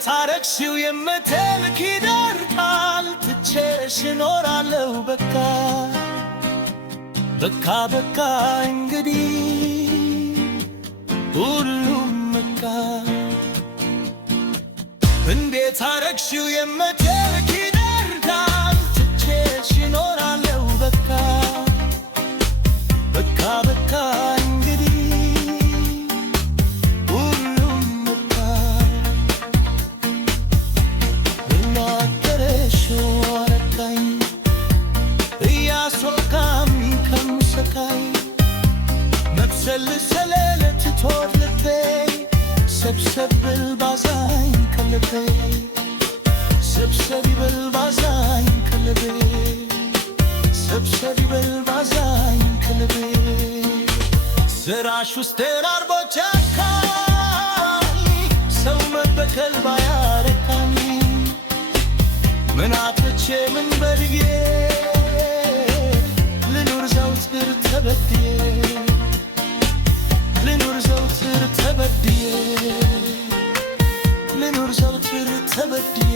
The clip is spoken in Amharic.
እንዴት አረግሽው የምትል ኪዳን ትቼሽ እኖራለሁ በቃ በቃ በቃ እንግዲህ ሁሉም በቃ እንዴት አረግሽው የምትል ኪዳን ትቼሽ እኖራለሁ በቃ በቃ በቃ እንግዲህ ሁሉም በቃ እናገረሽው አረካኝ እያስወጋሚ ከምሰካይ መብሰል ሰለለት ትቶት ልቤ ሰብሰብ ብል ባዛኝ ከልቤ ሰብሰብ ይበል ባዛኝ ከልቤ ሰብሰብ ይበል ባዛኝ ከልቤ ስራሽ ውስጥ ተራርቦ ጫካኝ ሰው መበከል ባያረካኝ ምን አጥቼ ምን በድዬ ልኑር ዘውትር ተበድዬ ልኑር ዘውትር ተበድዬ ልኑር ዘውትር ተበድዬ